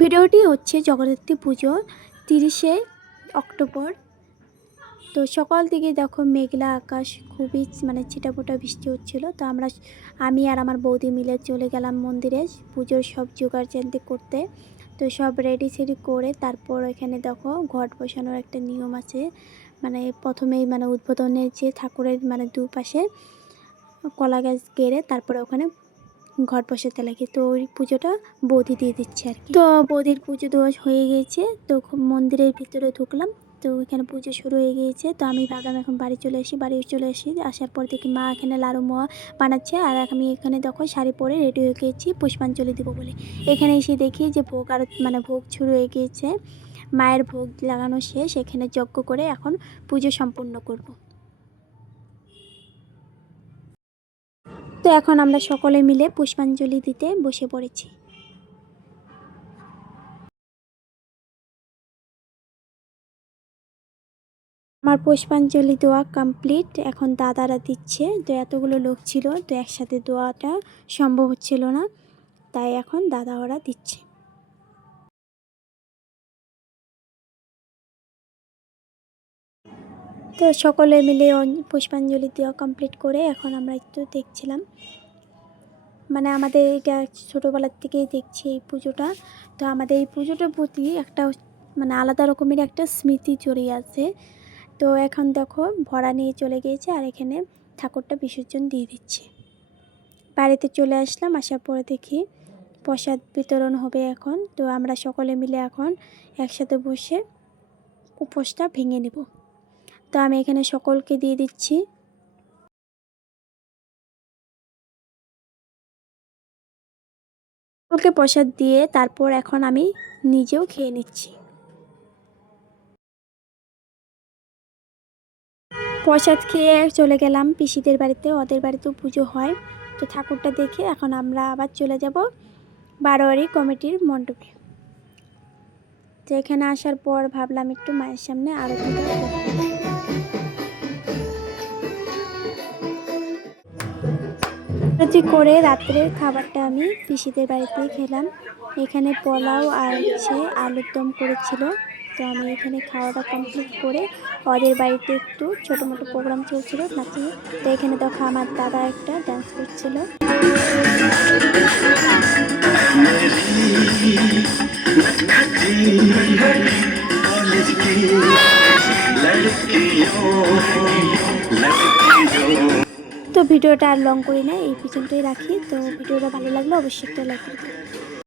ভিডিওটি হচ্ছে জগদ্ধাত্রী পুজো 30শে অক্টোবর। তো সকাল থেকে দেখো মেঘলা আকাশ, খুবই ছিটাফোঁটা বৃষ্টি হচ্ছিল। তো আমি আর আমার বৌদি মিলে চলে গেলাম মন্দিরে পুজোর সব জোগাড় জান্তি করতে। তো সব রেডি সেডি করে তারপর এখানে দেখো ঘট বসানোর একটা নিয়ম আছে। প্রথমেই উদ্বোধনের যে ঠাকুরের দুপাশে কলা গাছ গেড়ে তারপরে ওখানে ঘট বসাতে লাগে। তো ওই পুজোটা বৌদি দিয়ে দিচ্ছে আর কি। তো বৌদির পুজো দেওয়া হয়ে গিয়েছে। তো মন্দিরের ভিতরে ঢুকলাম। তো এখানে পুজো শুরু হয়ে গিয়েছে। তো আমি ভাবলাম এখন বাড়ি চলে আসি। আসার পর দেখি মা এখানে লাড়ু মোয়া বানাচ্ছে। আর আমি এখানে দেখো শাড়ি পরে রেডি হয়ে গিয়েছি পুষ্পাঞ্জলি দেবো বলে। এখানে এসে দেখি যে ভোগ আর ভোগ শুরু হয়ে গিয়েছে। মায়ের ভোগ লাগানো শেষ। এখানে যজ্ঞ করে এখন পুজো সম্পূর্ণ করব। তো এখন আমরা সকলে মিলে পুষ্পাঞ্জলি দিতে বসে পড়েছি। আমার পুষ্পাঞ্জলি দেওয়া কমপ্লিট। এখন দাদারা দিচ্ছে। তো এতগুলো লোক ছিল, তো একসাথে দেওয়াটা সম্ভব হচ্ছিল না, তাই এখন দাদা ওরা দিচ্ছে। তো সকলে মিলে পুষ্পাঞ্জলি দেওয়া কমপ্লিট করে এখন আমরা একটু দেখছিলাম। আমাদের এটা ছোটোবেলার থেকেই দেখছি এই পুজোটা। তো আমাদের এই পুজোটার প্রতি একটা আলাদা রকমের একটা স্মৃতি জড়িয়ে আছে। তো এখন দেখো ভরা নিয়ে চলে গিয়েছে আর এখানে ঠাকুরটা বিসর্জন দিয়ে দিচ্ছে। বাড়িতে চলে আসলাম। আসার পরে দেখি প্রসাদ বিতরণ হবে এখন। তো আমরা সকলে মিলে এখন একসাথে বসে উপোসটা ভেঙে নেব। তো আমি এখানে সকলকে দিয়ে দিচ্ছি। সকলকে প্রসাদ দিয়ে তারপর এখন আমি নিজেও খেয়ে নিচ্ছি। প্রসাদ খেয়ে চলে গেলাম পিসিদের বাড়িতে, ওদের বাড়িতেও পুজো হয়। তো ঠাকুরটা দেখে এখন আমরা আবার চলে যাব বারোয়ারি কমিটির মণ্ডপে। তো এখানে আসার পর ভাবলাম একটু মায়ের সামনে আরতি করে রাত্রের খাবারটা আমি পিসিদের বাড়িতেই খেলাম। এখানে পোলাও আর আলুর দম করেছিল। তো আমি এখানে খাওয়াটা কমপ্লিট করে ওদের বাড়িতে একটু ছোটো মোটো প্রোগ্রাম চলছিল নাচে। তো এখানে দেখো আমার দাদা একটা ডান্স করছিল। তো ভিডিওটা আর লং করি না, এই পিছনটাই রাখি। তো ভিডিওটা ভালো লাগলে অবশ্যই একটা লাইক করবেন।